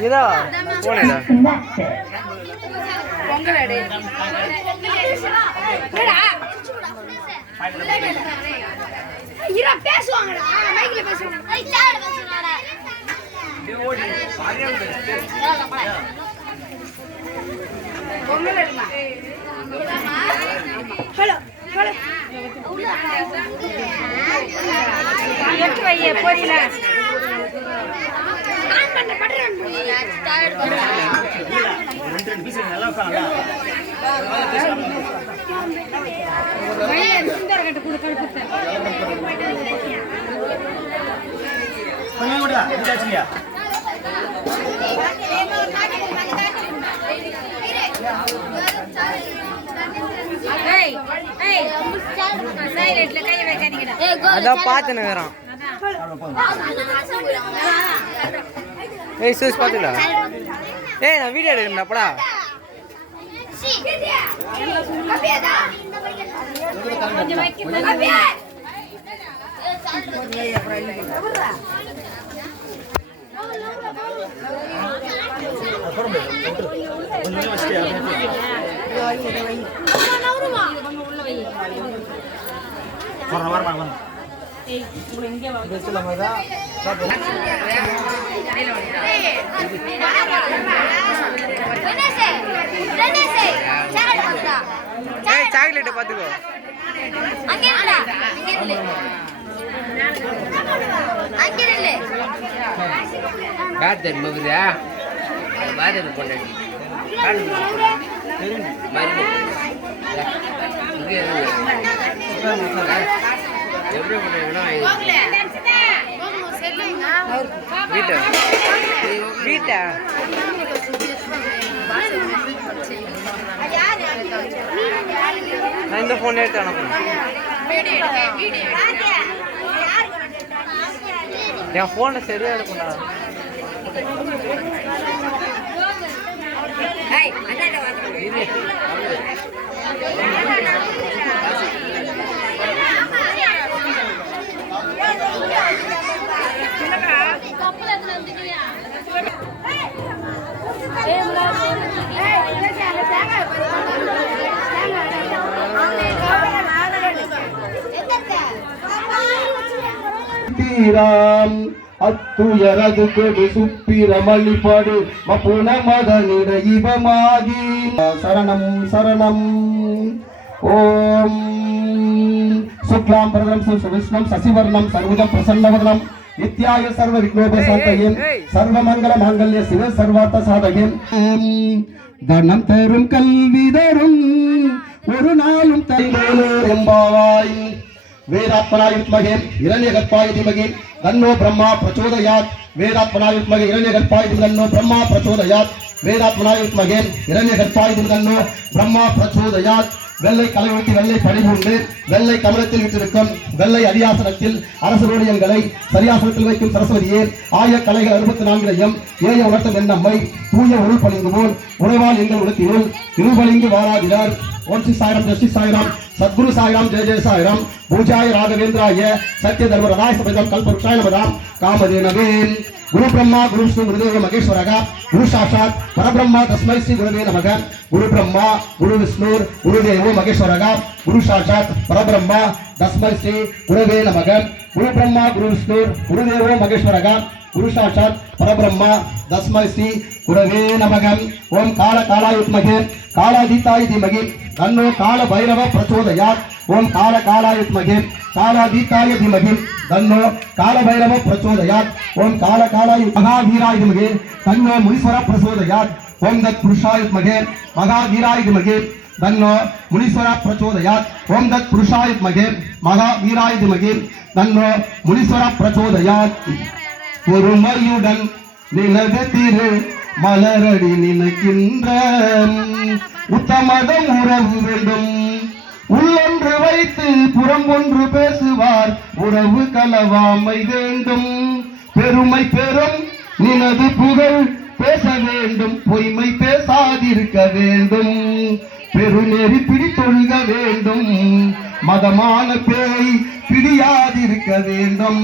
இதா போனேடா பொங்கலடே இரா பேசுவாங்கடா மைக்ல பேசுவாங்க சார் பேசுறாடா பொங்கலடா ஹலோ ஹலோ எட்டு வையே போறீல ஆன் பண்ண பண்றேன் டயர்ட் பண்ணு ரெண்டு பீஸ் நல்லா உட்காரடா வையே சுந்தர் கட்ட கூட கழுத்து கொஞ்சம் கூட இந்தாச்சியா ஏய் ஏய் சைலன்ட்ல கை வைக்காதீங்கடா அத பாத்துன வேறான் ஏய் சூஸ் பாத்துடா ஏய் நான் வீடியோ எடுக்கறேன்டா படா கபியடா கொஞ்சம் வைக்க கபிய சாக்லேட் பாத்துக்கோ வீட்டா நான் இந்த போன் எடுத்து அனுப்புறேன் என் போனை சரியா இருக்கும்டா அத்துயரது கொடு சுப்பிரமணிபடு மபுன மதனிட இவமாகி சரணம் சரணம் ஓம் சுக்லாம் பிரதரம் சுவிஷ்ணம் சசிவர்ணம் சர்வஜம் பிரசன்னவதனம் நித்யாய சர்வ விக்னோபசாந்தயம் சர்வமங்கல மாங்கல்ய சிவ சர்வார்த்த சாதகம் தனம் தரும் கல்வி தரும் ஒரு நாளும் தரும்பாவாய் வேதாத்மனாய வித்மகே இரண்யகர்ப்பாய தீமகி தன்னோ பிரம்மா பிரச்சோதயாத் வேதாத்மனாய வித்மகே இரண்யகர்ப்பாய தீமகி தன்னோ பிரம்மா பிரச்சோதயாத் வேதாத்மனாய வித்மகே இரண்யகர்ப்பாய தீமகி தன்னோ பிரம்மா பிரச்சோதயாத் வெள்ளை கலைவெட்டி வெள்ளை படிவுண்டு வெள்ளை கமலத்தில் விட்டிருக்கும் வெள்ளை அரியாசனத்தில் அரசருடையங்களை சரியாசனத்தில் வைக்கும் சரஸ்வதியே ஆய கலைகள் 64 ஏய உணர்த்தும் என்னம்மை தூய உருள் பளிங்கு போல் உறைவால் எங்கள் உலகத்தினுள் இருபளிங்கு வாராதினார் ஓம் ஸ்ரீ சாய்ராம் ஜெய் ஸ்ரீ சாய்ராம் சத்குரு சாய்ராம் ஜெய ஜெய சாய்ராம் பூஜாய ராகவேந்திராய சத்ய தர்மரதாய சபதம் கல்பவருஷாய நமதாம் காமதேனவே குரு பிரம்மா குரு விஷ்ணு குருதேவ மகேஸ்வரக குரு சாட்சாத் பரபிரம்மா தஸ்மை ஸ்ரீ குருவே நமக குரு பிரம்மா குரு விஷ்ணு குருதேவ மகேஸ்வரக குரு சாட்சாத் பரபிரம்மா தஸ்மை ஸ்ரீ குருவே நமக குரு பிரம்மா குரு விஷ்ணு குருதேவ மகேஸ்வரக குரு சாட்சாத் பரபிரம்மா தஸ்மை ஸ்ரீ குருவே நமக ஓம் கால காலாயுத்மகே காலாதீதாய தீமகி தன்னோ கால பைரவ பிரச்சோதயாத் ஓம் கால காலாயுத்மகே காலாதீதாய தீமகி தன்னோ கால பைரவ பிரச்சோதயாத் ஓம் கால காலாய மகாவீராய தீமகி தன்னோ முனீஸ்வர பிரச்சோதயாத் ஓம் தத் புருஷாயுத்மகே மகாவீராய தீமகி தன்னோ முனீஸ்வர பிரச்சோதயாத் ஓம் தத் புருஷாயுத்மகே மகாவீராய தீமகி தன்னோ முனீஸ்வர பிரச்சோதயாத் பொறுமையுடன் நிலவு திரு மலரடி நினைக்கின்ற உத்தமதம் உறவு வேண்டும். உள்ளொன்று வைத்து புறம் ஒன்று பேசுவார் உறவு கலவாமை வேண்டும். பெருமை பெறும் நினது புகழ் பேச வேண்டும், பொய்மை பேசாதிருக்க வேண்டும். பெருநெறி பிடித்தொழுக வேண்டும், மதமான பேய் பிடியாதிருக்க வேண்டும்.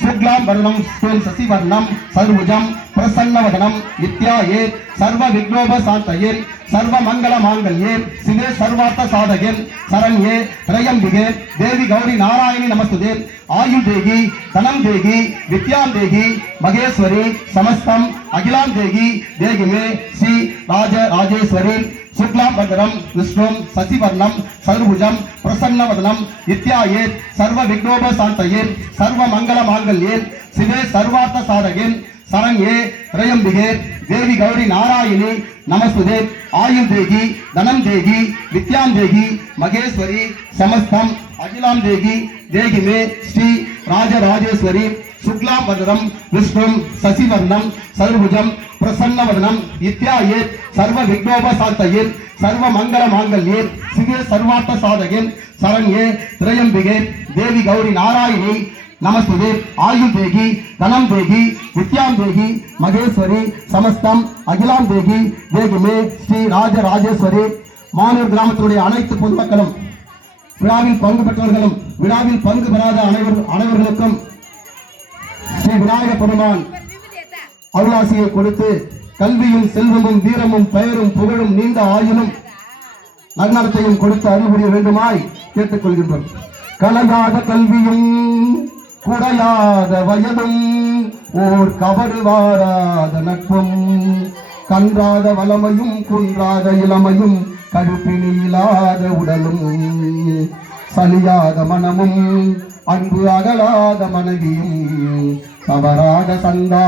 சுக்லாம் வர்ணம் சசிவர்ணம் சர்வுஜம் பிரசன்னவதனம் நித்யாயே சர்வ விக்னோப சாந்தயே சர்வ மங்கள மாங்கல்யே சிவே சர்வார்த்த சாதகே சரண்யே திரையம்பிகே தேவி கௌரி நாராயணி நமஸ்துதே. ஆயுள் தேகி தனம் தேகி வித்யாம் தேகி மகேஸ்வரி சமஸ்தம் அகிலாம் தேகி தேகிமே ஸ்ரீ ராஜேஸ்வரி. சுக்லாம் பத்ரம் விஷ்ணும் சசிவர்ணம் சர்வுஜம் பிரசன்னவதனம் நித்யாயே சர்வ விக்னோப சாந்தயே சர்வ மங்கள மாங்கல்யே சிவே சர்வார்த்த சாதகே சரண்யே திரையம்பிகே தேவி கௌரி நாராயணி நமஸ்துதே. ஆயுள் தேகி தனம் தேகி வித்யாம் தேகி மகேஸ்வரி சமஸ்தம் அகிலாம் தேகி தேகிமே ஸ்ரீ ராஜராஜேஸ்வரி. சுக்லாம் பத்ரம் விஷ்ணும் சசிவர்ணம் சர்வுஜம் பிரசன்னவதனம் நித்யாயே சர்வ விக்னோப சாந்தயே சர்வ மங்கள மாங்கல்யே சிவே சர்வார்த்த சாதகே சரண்யே திரையம்பிகே தேவி கௌரி நாராயணி நமஸ்துதே. ஆயுள் தேகி தனம் தேகி வித்யாம் தேகி மகேஸ்வரி சமஸ்தம் அகிலாம் தேகி தேகிமே ஸ்ரீ ராஜராஜேஸ்வரி. மானூர் கிராமத்தினுடைய அனைத்து பொதுமக்களும் விழாவில் பங்கு பெற்றவர்களும் விழாவில் பங்கு பெறாத அனைவர்களுக்கும் ஸ்ரீ விநாயக பெருமான் அருளாசியை கொடுத்து கல்வியும் செல்வமும் வீரமும் பெயரும் புகழும் நீண்ட ஆயுளும் நன்னடத்தையும் கொடுத்து அருள் புரிய வேண்டுமாய் கேட்டுக்கொள்கின்றோம். கலையாத கல்வியும் குறையாத வயதும் ஓர் கவடு வாராத நட்பும் கன்றாத வளமையும் குன்றாத இளமையும் கடுப்பினில்லாத உடலும் சலியாத மனமும் அன்பு அகலாத மனைவியும் தவறாத சந்தா